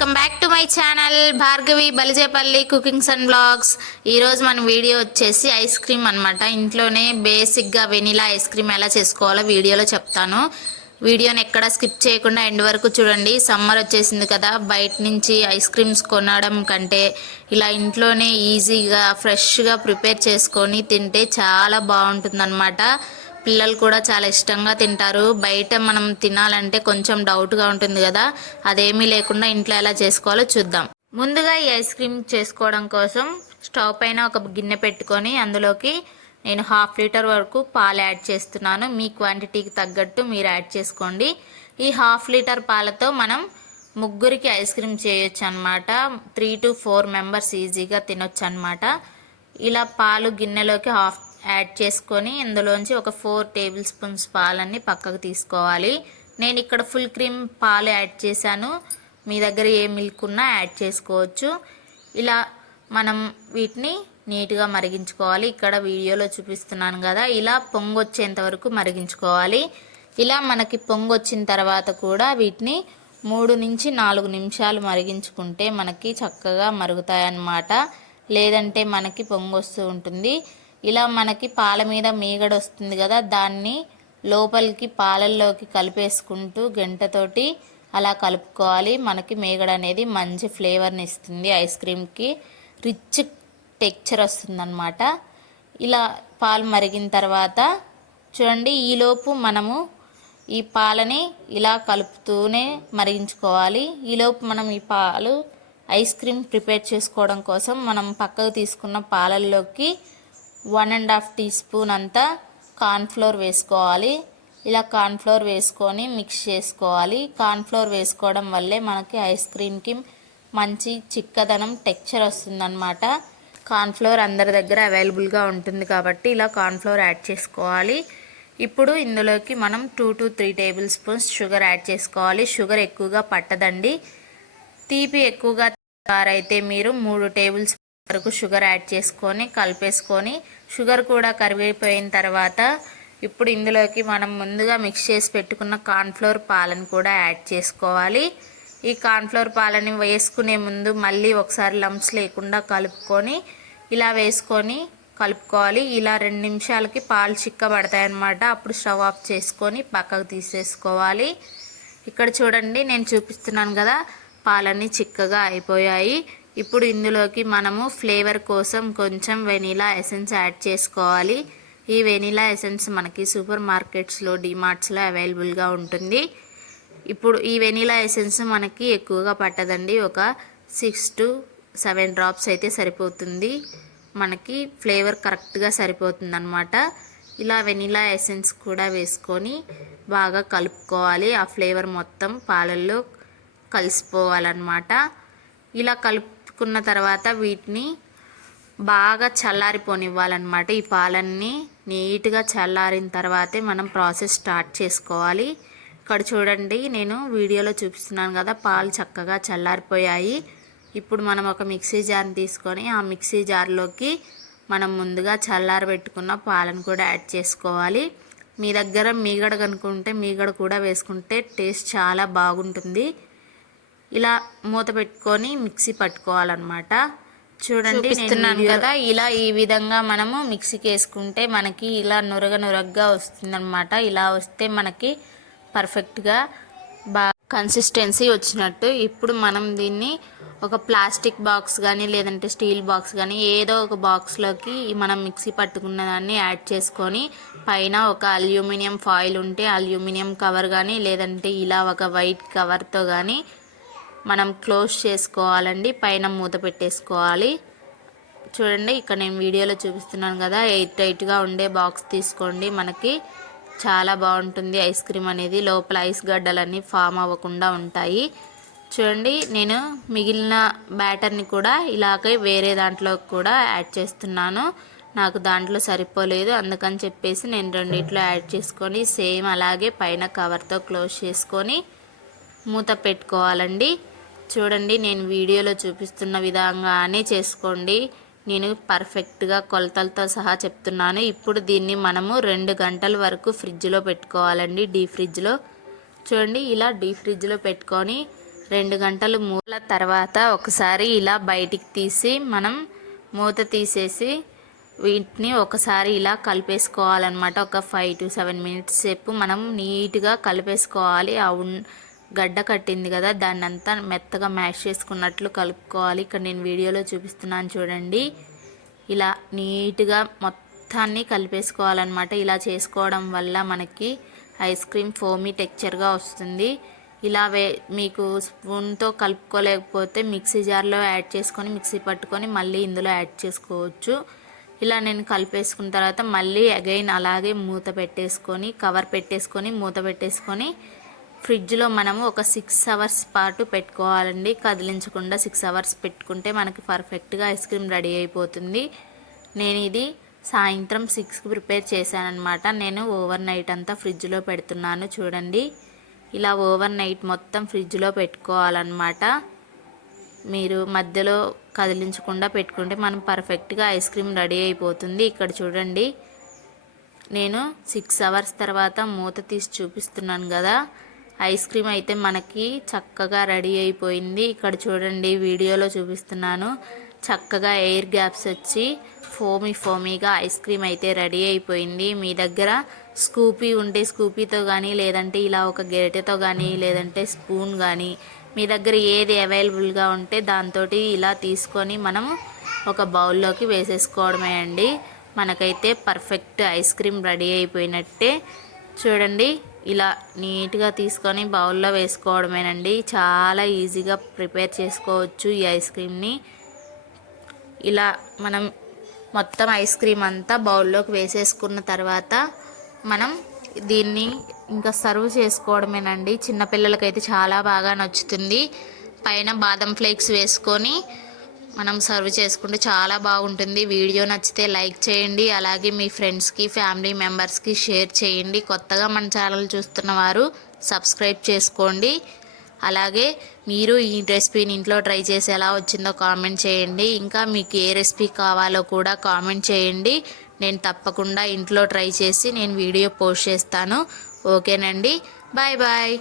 Welcome back to my channel Bhargavi Balijepalli cookings and blogs. ఈరోజు మన video వచ్చేసి ice cream అనమాట ఇంట్లోనే బేసిక్గా వెనీలా ఐస్ క్రీమ్ ఎలా చేసుకోవాలో వీడియోలో చెప్తాను. వీడియోని ఎక్కడ స్కిప్ చేయకుండా ఎండ్ వరకు చూడండి. సమ్మర్ వచ్చేసింది కదా బయట నుంచి ఐస్ క్రీమ్స్ కొనడం కంటే ఇలా ఇంట్లోనే ఈజీగా ఫ్రెష్గా ప్రిపేర్ చేసుకొని తింటే చాలా బాగుంటుందన్నమాట. పిల్లలు కూడా చాలా ఇష్టంగా తింటారు. బయట మనం తినాలంటే కొంచెం డౌట్గా ఉంటుంది కదా. అదేమీ లేకుండా ఇంట్లో ఎలా చేసుకోవాలో చూద్దాం. ముందుగా ఈ ఐస్ క్రీమ్ చేసుకోవడం కోసం స్టవ్ పైన ఒక గిన్నె పెట్టుకొని అందులోకి నేను హాఫ్ లీటర్ వరకు పాలు యాడ్ చేస్తున్నాను. మీ క్వాంటిటీకి తగ్గట్టు మీరు యాడ్ చేసుకోండి. ఈ హాఫ్ లీటర్ పాలతో మనం ముగ్గురికి ఐస్ క్రీమ్ చేయొచ్చు అనమాట త్రీ టు ఫోర్ మెంబర్స్ ఈజీగా తినొచ్చు అనమాట ఇలా పాలు గిన్నెలోకి హాఫ్ యాడ్ చేసుకొని ఇందులోంచి ఒక ఫోర్ టేబుల్ స్పూన్స్ పాలన్నీ పక్కకు తీసుకోవాలి. నేను ఇక్కడ ఫుల్ క్రీమ్ పాలు యాడ్ చేశాను. మీ దగ్గర ఏ మిల్క్ ఉన్నా యాడ్ చేసుకోవచ్చు. ఇలా మనం వీటిని నీట్గా మరిగించుకోవాలి. ఇక్కడ వీడియోలో చూపిస్తున్నాను కదా. ఇలా పొంగొచ్చేంత వరకు మరిగించుకోవాలి. ఇలా మనకి పొంగొచ్చిన తర్వాత కూడా వీటిని మూడు నుంచి నాలుగు నిమిషాలు మరిగించుకుంటే మనకి చక్కగా మరుగుతాయన్నమాట. లేదంటే మనకి పొంగొస్తూ ఉంటుంది. ఇలా మనకి పాల మీద మీగడ వస్తుంది కదా దాన్ని లోపలికి పాలల్లోకి కలిపేసుకుంటూ గంటతోటి అలా కలుపుకోవాలి. మనకి మేగడ అనేది మంచి ఫ్లేవర్ని ఇస్తుంది ఐస్ క్రీమ్కి. రిచ్ టెక్చర్ వస్తుందన్నమాట. ఇలా పాలు మరిగిన తర్వాత చూడండి ఈలోపు మనము ఈ పాలని ఇలా కలుపుతూనే మరిగించుకోవాలి. ఈలోపు మనం ఈ పాలు ఐస్ క్రీమ్ ప్రిపేర్ చేసుకోవడం కోసం మనం పక్కకు తీసుకున్న పాలల్లోకి one and half teaspoon అంతా కార్న్ఫ్లోర్ వేసుకోవాలి. ఇలా కార్న్ఫ్లోర్ వేసుకొని మిక్స్ చేసుకోవాలి. కార్న్ఫ్లోర్ వేసుకోవడం వల్లే మనకి ఐస్ క్రీమ్కి మంచి చిక్కదనం టెక్చర్ వస్తుందన్నమాట. కార్న్ఫ్లోర్ అందరి దగ్గర అవైలబుల్గా ఉంటుంది కాబట్టి ఇలా కార్న్ఫ్లోర్ యాడ్ చేసుకోవాలి. ఇప్పుడు ఇందులోకి మనం two to three tablespoons sugar add చేసుకోవాలి. షుగర్ ఎక్కువగా పట్టదండి. తీపి ఎక్కువగా అయితే మీరు మూడు టేబుల్ వరకు షుగర్ యాడ్ చేసుకొని కలిపేసుకొని షుగర్ కూడా కరిగిపోయిన తర్వాత ఇప్పుడు ఇందులోకి మనం ముందుగా మిక్స్ చేసి పెట్టుకున్న కార్న్ఫ్లోర్ పాలను కూడా యాడ్ చేసుకోవాలి. ఈ కార్న్ఫ్లోర్ పాలని వేసుకునే ముందు మళ్ళీ ఒకసారి లంప్స్ లేకుండా కలుపుకొని ఇలా వేసుకొని కలుపుకోవాలి. ఇలా రెండు నిమిషాలకి పాలు చిక్కబడతాయన్నమాట. అప్పుడు స్టవ్ ఆఫ్ చేసుకొని పక్కకు తీసేసుకోవాలి. ఇక్కడ చూడండి నేను చూపిస్తున్నాను కదా పాలన్నీ చిక్కగా అయిపోయాయి. ఇప్పుడు ఇందులోకి మనము ఫ్లేవర్ కోసం కొంచెం వెనీలా ఎసెన్స్ యాడ్ చేసుకోవాలి. ఈ వెనీలా ఎసెన్స్ మనకి సూపర్ మార్కెట్స్లో డిమార్ట్స్లో అవైలబుల్గా ఉంటుంది. ఇప్పుడు ఈ వెనీలా ఎసెన్స్ మనకి ఎక్కువగా పట్టదండి. ఒక సిక్స్ టు సెవెన్ డ్రాప్స్ అయితే సరిపోతుంది. మనకి ఫ్లేవర్ కరెక్ట్గా సరిపోతుంది అనమాట ఇలా వెనీలా ఎసెన్స్ కూడా వేసుకొని బాగా కలుపుకోవాలి. ఆ ఫ్లేవర్ మొత్తం పాలల్లో కలిసిపోవాలన్నమాట. ఇలా కలుపు కలుపుకున్న తర్వాత వీటిని బాగా చల్లారిపోనివ్వాలన్నమాట. ఈ పాలన్నీ నీట్గా చల్లారిన తర్వాతే మనం ప్రాసెస్ స్టార్ట్ చేసుకోవాలి. ఇక్కడ చూడండి నేను వీడియోలో చూపిస్తున్నాను కదా పాలు చక్కగా చల్లారిపోయాయి. ఇప్పుడు మనం ఒక మిక్సీ జార్ని తీసుకొని ఆ మిక్సీ జార్లోకి మనం ముందుగా చల్లారబెట్టుకున్న పాలను కూడా యాడ్ చేసుకోవాలి. మీ దగ్గర మీగడ కనుక్కుంటే మీగడ కూడా వేసుకుంటే టేస్ట్ చాలా బాగుంటుంది. ఇలా మూత పెట్టుకొని మిక్సీ పట్టుకోవాలన్నమాట. చూడండి చూపిస్తున్నాను కదా ఇలా ఈ విధంగా మనము మిక్సీకి వేసుకుంటే మనకి ఇలా నురగ నురగ్గా వస్తుందన్నమాట. ఇలా వస్తే మనకి పర్ఫెక్ట్గా బా కన్సిస్టెన్సీ వచ్చినట్టు. ఇప్పుడు మనం దీన్ని ఒక ప్లాస్టిక్ బాక్స్ కానీ లేదంటే స్టీల్ బాక్స్ కానీ ఏదో ఒక బాక్స్లోకి మనం మిక్సీ పట్టుకున్న దాన్ని యాడ్ చేసుకొని పైన ఒక అల్యూమినియం ఫాయిల్ ఉంటే అల్యూమినియం కవర్ కానీ లేదంటే ఇలా ఒక వైట్ కవర్తో కానీ మనం క్లోజ్ చేసుకోవాలండి పైన మూత పెట్టేసుకోవాలి. చూడండి ఇక్కడ నేను వీడియోలో చూపిస్తున్నాను కదా ఎయిట్ ఎయిట్గా ఉండే బాక్స్ తీసుకోండి. మనకి చాలా బాగుంటుంది ఐస్ క్రీమ్ అనేది. లోపల ఐస్ గడ్డలన్నీ ఫామ్ అవ్వకుండా ఉంటాయి. చూడండి నేను మిగిలిన బ్యాటర్ని కూడా ఇలాగే వేరే దాంట్లో కూడా యాడ్ చేస్తున్నాను. నాకు దాంట్లో సరిపోలేదు అందుకని చెప్పేసి నేను రెండిట్లో యాడ్ చేసుకొని సేమ్ అలాగే పైన కవర్తో క్లోజ్ చేసుకొని మూత పెట్టుకోవాలండి. చూడండి నేను వీడియోలో చూపిస్తున్న విధంగానే చేసుకోండి. నేను పర్ఫెక్ట్గా కొలతలతో సహా చెప్తున్నాను. ఇప్పుడు దీన్ని మనము రెండు గంటల వరకు ఫ్రిడ్జ్లో పెట్టుకోవాలండి డీ ఫ్రిడ్జ్లో. చూడండి ఇలా డీ ఫ్రిడ్జ్లో పెట్టుకొని రెండు గంటలు మూల తర్వాత ఒకసారి ఇలా బయటికి తీసి మనం మూత తీసేసి వీటిని ఒకసారి ఇలా కలిపేసుకోవాలన్నమాట. ఒక ఫైవ్ టు సెవెన్ మినిట్స్ సేపు మనం నీట్గా కలిపేసుకోవాలి. అవును గడ్డ కట్టింది కదా దాన్ని అంతా మెత్తగా మ్యాష్ చేసుకున్నట్లు కలుపుకోవాలి. ఇక్కడ నేను వీడియోలో చూపిస్తున్నాను చూడండి. ఇలా నీట్గా మొత్తాన్ని కలిపేసుకోవాలన్నమాట. ఇలా చేసుకోవడం వల్ల మనకి ఐస్ క్రీమ్ ఫోమీ టెక్చర్గా వస్తుంది. ఇలా వే మీకు స్పూన్తో కలుపుకోలేకపోతే మిక్సీ జార్లో యాడ్ చేసుకొని మిక్సీ పట్టుకొని మళ్ళీ ఇందులో యాడ్ చేసుకోవచ్చు. ఇలా నేను కలిపేసుకున్న తర్వాత మళ్ళీ అగైన్ అలాగే మూత పెట్టేసుకొని కవర్ పెట్టేసుకొని మూత పెట్టేసుకొని ఫ్రిడ్జ్లో మనము ఒక సిక్స్ అవర్స్ పాటు పెట్టుకోవాలండి. కదిలించకుండా సిక్స్ అవర్స్ పెట్టుకుంటే మనకి పర్ఫెక్ట్గా ఐస్ క్రీమ్ రెడీ అయిపోతుంది. నేను ఇది సాయంత్రం సిక్స్కి ప్రిపేర్ చేశానమాట నేను ఓవర్ నైట్ అంతా ఫ్రిడ్జ్లో పెడుతున్నాను చూడండి. ఇలా ఓవర్ నైట్ మొత్తం ఫ్రిడ్జ్లో పెట్టుకోవాలన్నమాట. మీరు మధ్యలో కదిలించకుండా పెట్టుకుంటే మనం పర్ఫెక్ట్గా ఐస్ క్రీమ్ రెడీ అయిపోతుంది. ఇక్కడ చూడండి. నేను సిక్స్ అవర్స్ తర్వాత మూత తీసి చూపిస్తున్నాను కదా. ఐస్ క్రీమ్ అయితే మనకి చక్కగా రెడీ అయిపోయింది. ఇక్కడ చూడండి వీడియోలో చూపిస్తున్నాను. చక్కగా ఎయిర్ గ్యాప్స్ వచ్చి ఫోమీ ఫోమీగా ఐస్ క్రీమ్ అయితే రెడీ అయిపోయింది. మీ దగ్గర స్కూపీ ఉంటే స్కూపీతో కానీ లేదంటే ఇలా ఒక గెరిటెతో కానీ లేదంటే స్పూన్ కానీ మీ దగ్గర ఏది అవైలబుల్గా ఉంటే దాంతో ఇలా తీసుకొని మనం ఒక బౌల్లోకి వేసేసుకోవడమే అండి. మనకైతే పర్ఫెక్ట్ ఐస్ క్రీమ్ రెడీ అయిపోయినట్టే. చూడండి ఇలా నీట్గా తీసుకొని బౌల్లో వేసుకోవడమేనండి. చాలా ఈజీగా ప్రిపేర్ చేసుకోవచ్చు ఈ ఐస్ క్రీమ్ని. ఇలా మనం మొత్తం ఐస్ క్రీమ్ అంతా బౌల్లోకి వేసేసుకున్న తర్వాత మనం దీన్ని ఇంకా సర్వ్ చేసుకోవడమేనండి. చిన్నపిల్లలకైతే చాలా బాగా నచ్చుతుంది. పైన బాదం ఫ్లేక్స్ వేసుకొని మనం సర్వ్ చేసుకుంటే చాలా బాగుంటుంది. వీడియో నచ్చితే లైక్ చేయండి. అలాగే మీ ఫ్రెండ్స్కి ఫ్యామిలీ మెంబర్స్కి షేర్ చేయండి. కొత్తగా మన ఛానల్ చూస్తున్న వారు సబ్స్క్రైబ్ చేసుకోండి. అలాగే మీరు ఈ రెసిపీని ఇంట్లో ట్రై చేసి ఎలా వచ్చిందో కామెంట్ చేయండి. ఇంకా మీకు ఏ రెసిపీ కావాలో కూడా కామెంట్ చేయండి. నేను తప్పకుండా ఇంట్లో ట్రై చేసి నేను వీడియో పోస్ట్ చేస్తాను. ఓకేనండి. Bye bye